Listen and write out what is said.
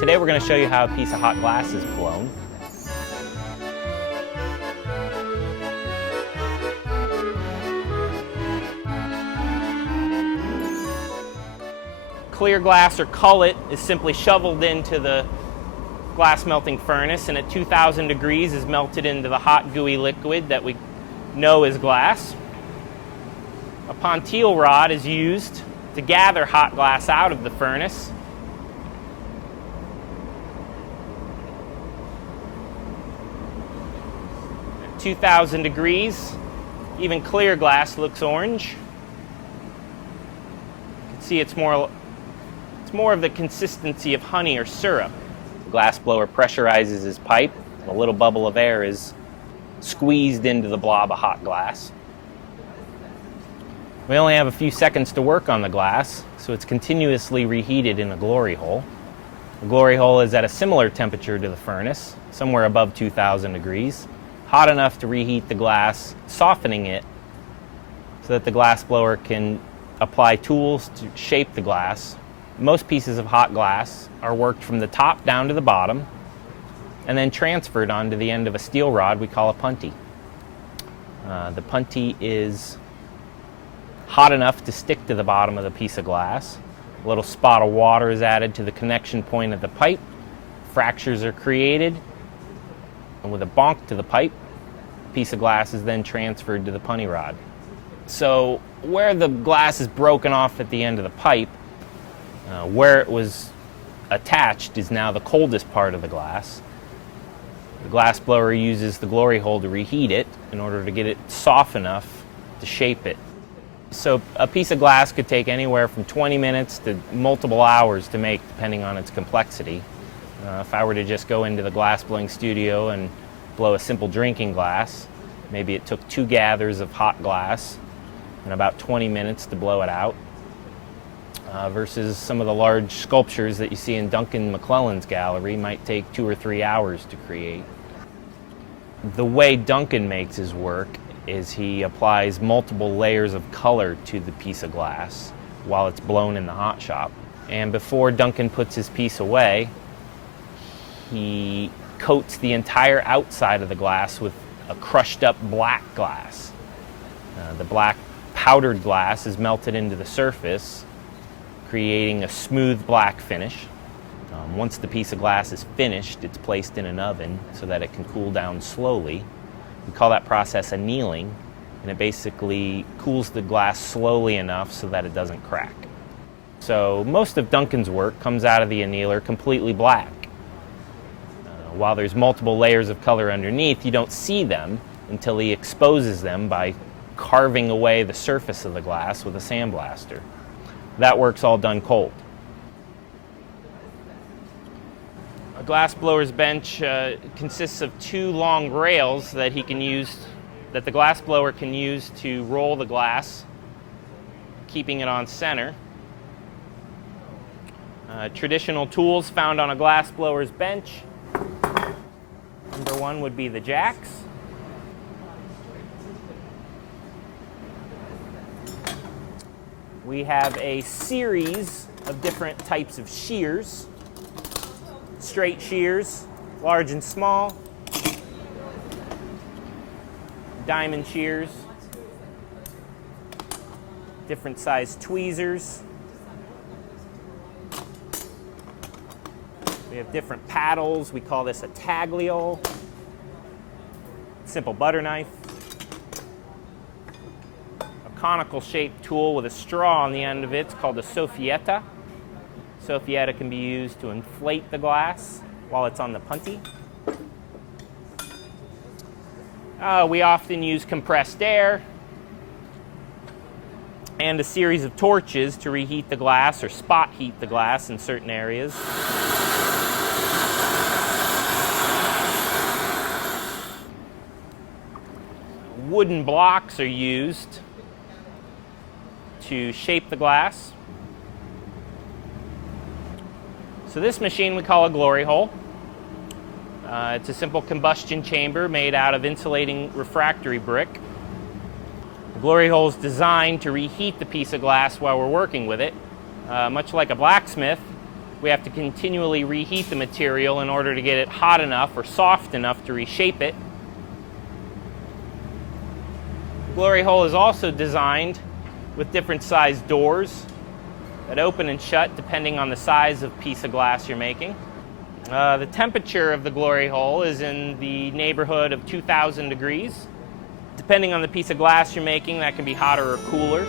Today we're going to show you how a piece of hot glass is blown. Clear glass or cullet is simply shoveled into the glass melting furnace and at 2,000 degrees is melted into the hot gooey liquid that we know is glass. A pontile rod is used to gather hot glass out of the furnace. At 2,000 degrees, even clear glass looks orange. You can see it's more of the consistency of honey or syrup. The glass blower pressurizes his pipe, and a little bubble of air is squeezed into the blob of hot glass. We only have a few seconds to work on the glass, so it's continuously reheated in a glory hole. The glory hole is at a similar temperature to the furnace, somewhere above 2,000 degrees, hot enough to reheat the glass, softening it so that the glass blower can apply tools to shape the glass. Most pieces of hot glass are worked from the top down to the bottom and then transferred onto the end of a steel rod we call a punty. The punty is hot enough to stick to the bottom of the piece of glass. A little spot of water is added to the connection point of the pipe. Fractures are created, and with a bonk to the pipe, a piece of glass is then transferred to the punty rod. So where the glass is broken off at the end of the pipe, where it was attached is now the coldest part of the glass. The glass blower uses the glory hole to reheat it in order to get it soft enough to shape it. So a piece of glass could take anywhere from 20 minutes to multiple hours to make, depending on its complexity. If I were to just go into the glass blowing studio and blow a simple drinking glass, maybe it took 2 gathers of hot glass and about 20 minutes to blow it out, versus some of the large sculptures that you see in Duncan McClelland's gallery might take 2 or 3 hours to create. The way Duncan makes his work is he applies multiple layers of color to the piece of glass while it's blown in the hot shop. And before Duncan puts his piece away, he coats the entire outside of the glass with a crushed up black glass. The black powdered glass is melted into the surface, creating a smooth black finish. Once the piece of glass is finished, it's placed in an oven so that it can cool down slowly. We call that process annealing, and it basically cools the glass slowly enough so that it doesn't crack. So most of Duncan's work comes out of the annealer completely black. While there's multiple layers of color underneath, you don't see them until he exposes them by carving away the surface of the glass with a sandblaster. That work's all done cold. A glass blower's bench consists of 2 long rails that the glass blower can use to roll the glass, keeping it on center. Traditional tools found on a glass blower's bench. Number 1 would be the jacks. We have a series of different types of shears. Straight shears, large and small. Diamond shears. Different sized tweezers. We have different paddles. We call this a tagliole. Simple butter knife. A conical shaped tool with a straw on the end of it. It's called a soffietta. Soffietta can be used to inflate the glass while it's on the punty. We often use compressed air and a series of torches to reheat the glass or spot heat the glass in certain areas. Wooden blocks are used to shape the glass. So this machine we call a glory hole. It's a simple combustion chamber made out of insulating refractory brick. The glory hole is designed to reheat the piece of glass while we're working with it. Much like a blacksmith, We have to continually reheat the material in order to get it hot enough or soft enough to reshape it. The glory hole is also designed with different sized doors that open and shut depending on the size of piece of glass you're making. The temperature of the glory hole is in the neighborhood of 2,000 degrees. Depending on the piece of glass you're making, that can be hotter or cooler.